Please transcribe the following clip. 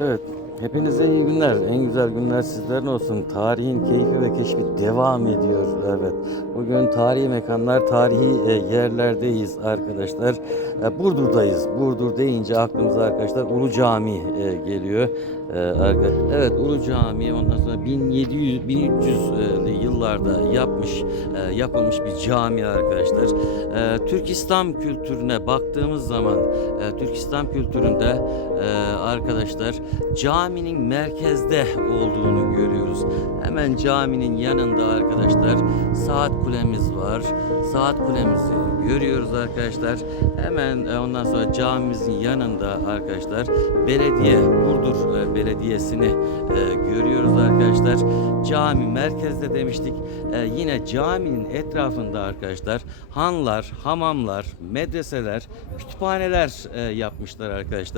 Evet, hepinize iyi günler. En güzel günler sizlerin olsun. Tarihin keyfi ve keşfi devam ediyor. Evet, bugün tarihi mekanlar, tarihi e, yerlerdeyiz arkadaşlar. E, Burdur'dayız. Burdur deyince aklımıza arkadaşlar Ulu Cami e, geliyor. Evet, Ulu Cami ondan sonra 1700 1300'lü yıllarda yapmış yapılmış bir cami arkadaşlar. Türk İslam kültürüne baktığımız zaman Türk İslam kültüründe arkadaşlar caminin merkezde olduğunu görüyoruz. Hemen caminin yanında arkadaşlar saat kulemiz var. Saat kulemizi görüyoruz arkadaşlar. Hemen e, ondan sonra camimizin yanında arkadaşlar belediye Burdur e, Belediyesi'ni e, görüyoruz arkadaşlar. Cami merkezde demiştik. Yine caminin etrafında arkadaşlar hanlar, hamamlar, medreseler, kütüphaneler yapmışlar arkadaşlar.